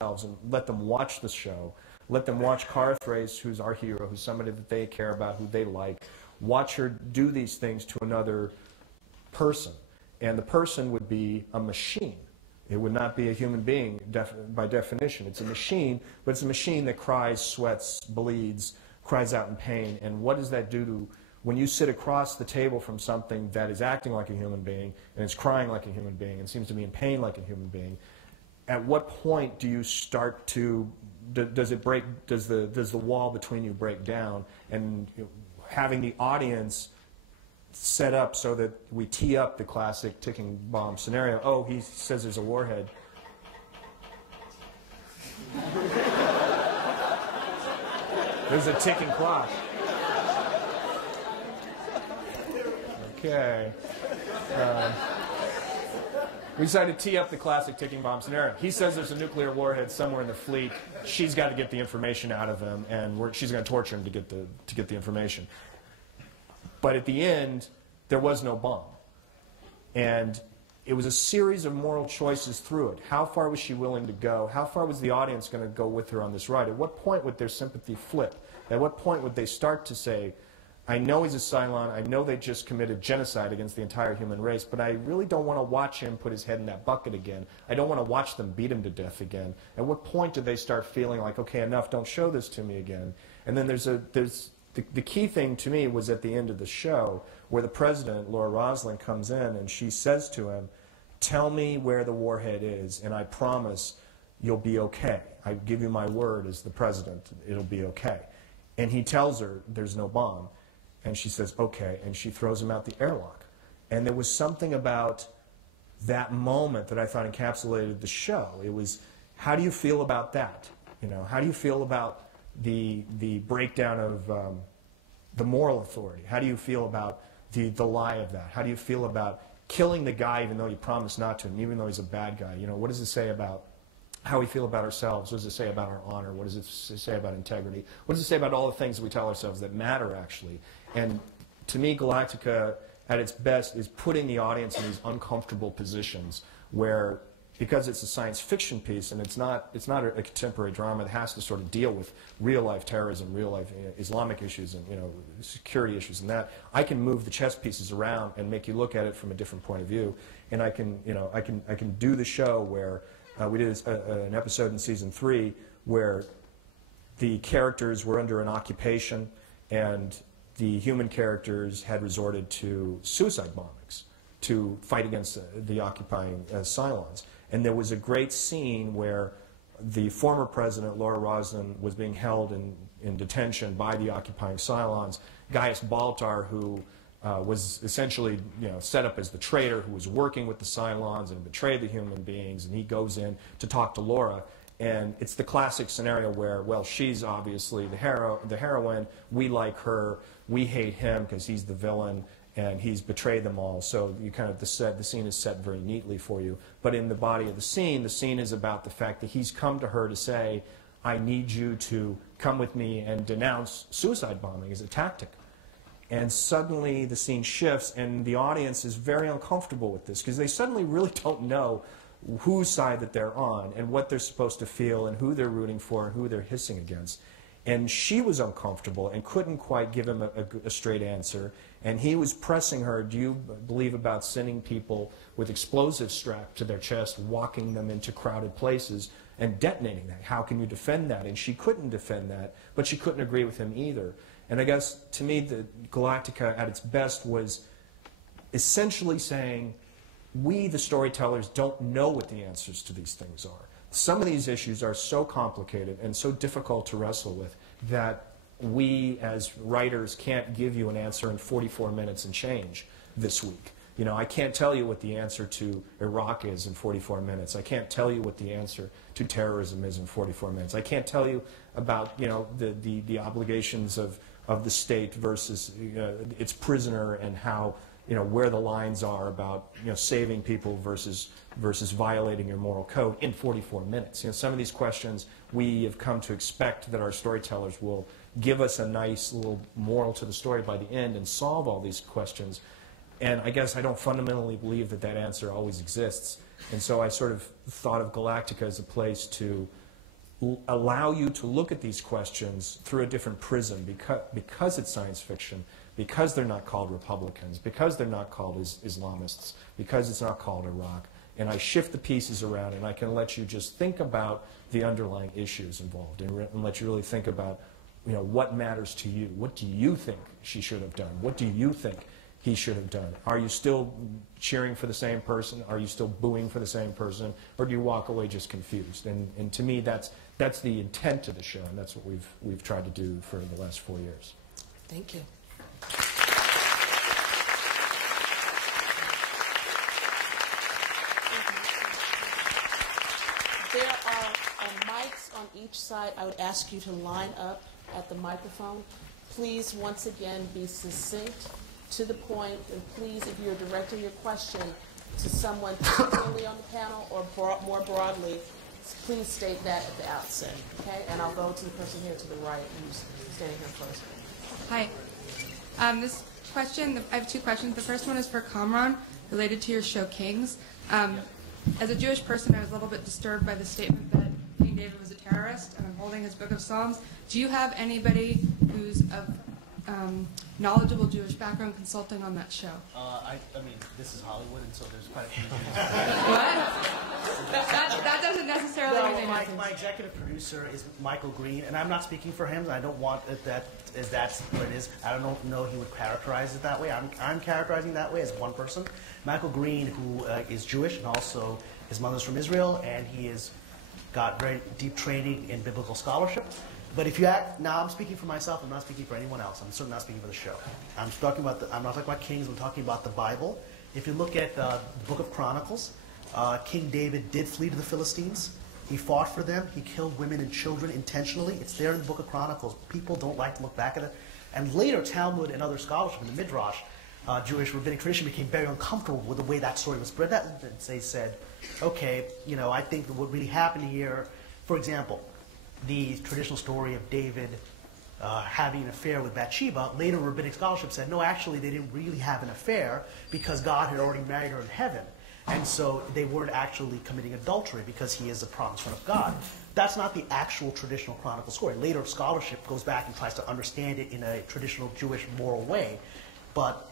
and let them watch the show. Let them watch Cara Thrace, who's our hero, who's somebody that they care about, who they like. Watch her do these things to another person. And the person would be a machine. It would not be a human being by definition. It's a machine, but it's a machine that cries, sweats, bleeds, cries out in pain. And what does that do to, when you sit across the table from something that is acting like a human being, and is crying like a human being, and seems to be in pain like a human being, at what point do you start to, does it break, does the wall between you break down? And having the audience set up so that we tee up the classic ticking bomb scenario. Oh, he says there's a warhead. There's a ticking clock. Okay. We decided to tee up the classic ticking bomb scenario. He says there's a nuclear warhead somewhere in the fleet. She's got to get the information out of him, and she's going to torture him to get the information. But at the end, there was no bomb. And it was a series of moral choices through it. How far was she willing to go? How far was the audience going to go with her on this ride? At what point would their sympathy flip? At what point would they start to say, I know he's a Cylon, I know they just committed genocide against the entire human race, but I really don't want to watch him put his head in that bucket again. I don't want to watch them beat him to death again. At what point do they start feeling like, okay, enough, don't show this to me again? And then the key thing to me was at the end of the show where the president, Laura Roslin, comes in and she says to him, tell me where the warhead is and I promise you'll be okay. I give you my word as the president, it'll be okay. And he tells her there's no bomb. And she says, okay, and she throws him out the airlock. And there was something about that moment that I thought encapsulated the show. It was, how do you feel about that? You know, how do you feel about the breakdown of the moral authority? How do you feel about the lie of that? How do you feel about killing the guy even though you promised not to, and even though he's a bad guy? You know, what does it say about how we feel about ourselves? What does it say about our honor? What does it say about integrity? What does it say about all the things that we tell ourselves that matter, actually? And to me, Galactica, at its best, is putting the audience in these uncomfortable positions where, because it's a science fiction piece and it's not a contemporary drama that has to sort of deal with real-life terrorism, real-life Islamic issues, and security issues, and that I can move the chess pieces around and make you look at it from a different point of view. And I can do the show where we did an episode in season 3 where the characters were under an occupation and the human characters had resorted to suicide bombings to fight against the occupying Cylons. And there was a great scene where the former president, Laura Roslin, was being held in detention by the occupying Cylons. Gaius Baltar, who was essentially set up as the traitor, who was working with the Cylons and betrayed the human beings, and he goes in to talk to Laura. And it's the classic scenario where, well, she's obviously the heroine, we like her, we hate him because he's the villain, and he's betrayed them all. So you kind of, the scene is set very neatly for you. But in the body of the scene is about the fact that he's come to her to say, I need you to come with me and denounce suicide bombing as a tactic. And suddenly the scene shifts, and the audience is very uncomfortable with this because they suddenly really don't know whose side that they're on and what they're supposed to feel and who they're rooting for and who they're hissing against. And she was uncomfortable and couldn't quite give him a straight answer. And he was pressing her, do you believe about sending people with explosives strapped to their chest, walking them into crowded places and detonating that? How can you defend that? And she couldn't defend that, but she couldn't agree with him either. And I guess, to me, the Galactica at its best was essentially saying, we, the storytellers, don't know what the answers to these things are. Some of these issues are so complicated and so difficult to wrestle with that we, as writers, can't give you an answer in 44 minutes and change this week. You know, I can't tell you what the answer to Iraq is in 44 minutes. I can't tell you what the answer to terrorism is in 44 minutes. I can't tell you about, the obligations of the state versus its prisoner and how, where the lines are about, saving people versus violating your moral code in 44 minutes. Some of these questions we have come to expect that our storytellers will give us a nice little moral to the story by the end and solve all these questions. And I guess I don't fundamentally believe that that answer always exists. And so I sort of thought of Galactica as a place to allow you to look at these questions through a different prism because it's science fiction, because they're not called Republicans, because they're not called Islamists, because it's not called Iraq. And I shift the pieces around, and I can let you just think about the underlying issues involved, and let you really think about, what matters to you. What do you think she should have done? What do you think he should have done? Are you still cheering for the same person? Are you still booing for the same person? Or do you walk away just confused? And to me, that's the intent of the show, and that's what we've tried to do for the last 4 years. Thank you. There are mics on each side. I would ask you to line up at the microphone. Please, once again, be succinct, to the point, and please, if you're directing your question to someone particularly on the panel or more broadly, please state that at the outset, okay? And I'll go to the person here to the right who's standing here first. Hi. This question, I have two questions. The first one is for Kamran, related to your show Kings. As a Jewish person, I was a little bit disturbed by the statement that King David was a terrorist, and I'm holding his Book of Psalms. Do you have anybody who's of knowledgeable Jewish background consulting on that show? I mean, this is Hollywood, and so there's quite a few. What? That doesn't necessarily mean anything. My executive producer is Michael Green, and I'm not speaking for him. I don't want it that's what it is. I don't know he would characterize it that way. I'm characterizing that way as one person. Michael Green, who is Jewish, and also his mother's from Israel, and he has got very deep training in biblical scholarship. But if you act, now I'm speaking for myself, I'm not speaking for anyone else. I'm certainly not speaking for the show. I'm not talking about Kings, I'm talking about the Bible. If you look at the Book of Chronicles, King David did flee to the Philistines. He fought for them. He killed women and children intentionally. It's there in the Book of Chronicles. People don't like to look back at it. And later, Talmud and other scholarship in the Midrash, Jewish rabbinic tradition, became very uncomfortable with the way that story was spread. They said, okay, I think that what really happened here, for example, the traditional story of David having an affair with Bathsheba, later rabbinic scholarship said, no, actually they didn't really have an affair because God had already married her in heaven. And so they weren't actually committing adultery because he is the promised son of God. That's not the actual traditional chronicle story. Later scholarship goes back and tries to understand it in a traditional Jewish moral way. But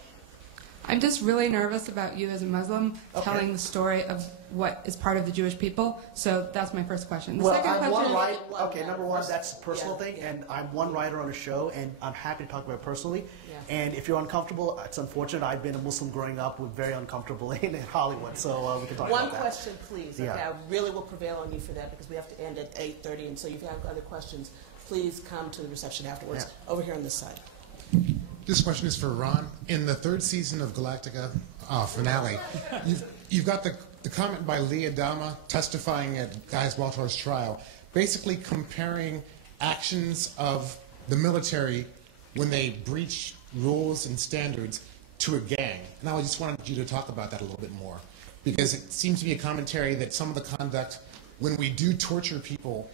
I'm just really nervous about you as a Muslim telling the story of what is part of the Jewish people. So that's my first question. The second I'm question one writer. Okay, number one, that's a personal thing, and I'm one writer on a show, and I'm happy to talk about it personally. Yeah. And if you're uncomfortable, it's unfortunate. I've been a Muslim growing up, with very uncomfortable in Hollywood, so we can talk about that. One question, please. Yeah. Okay, I really will prevail on you for that because we have to end at 8:30, and so if you have other questions, please come to the reception afterwards. Yeah. Over here on this side. This question is for Ron. In the third season of Galactica finale, you've got the comment by Lee Adama testifying at Guy Baltar's trial, basically comparing actions of the military when they breach rules and standards to a gang. And I just wanted you to talk about that a little bit more, because it seems to be a commentary that some of the conduct, when we do torture people,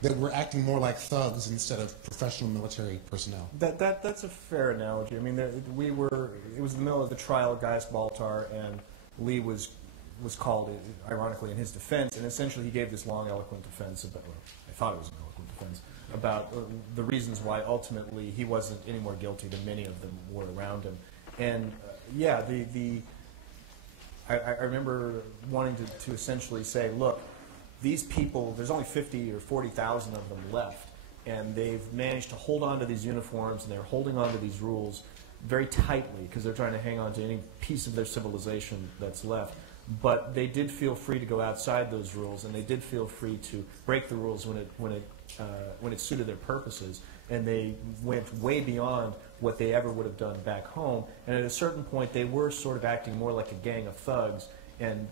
that we're acting more like thugs instead of professional military personnel. That's a fair analogy. I mean, it was the middle of the trial of Gaius Baltar, and Lee was called, ironically, in his defense, and essentially he gave this long, eloquent defense about, well, I thought it was an eloquent defense, about the reasons why ultimately he wasn't any more guilty than many of them were around him. And yeah, I remember wanting to essentially say, look, these people, there's only 50 or 40,000 of them left, and they've managed to hold on to these uniforms, and they're holding on to these rules very tightly because they're trying to hang on to any piece of their civilization that's left. But they did feel free to go outside those rules, and they did feel free to break the rules when it suited their purposes, and they went way beyond what they ever would have done back home. And at a certain point, they were sort of acting more like a gang of thugs, and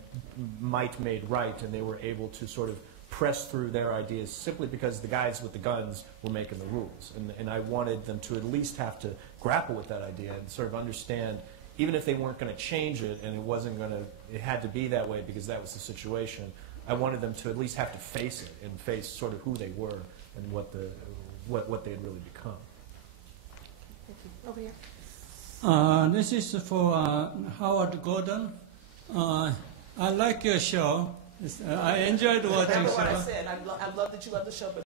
might made right, and they were able to sort of press through their ideas simply because the guys with the guns were making the rules. And I wanted them to at least have to grapple with that idea and sort of understand, even if they weren't going to change it and it had to be that way because that was the situation, I wanted them to at least have to face it and face sort of who they were and what they had really become. Thank you. Over here. This is for Howard Gordon. I like your show, I enjoyed watching Remember what I show. said. I love that you love the show, but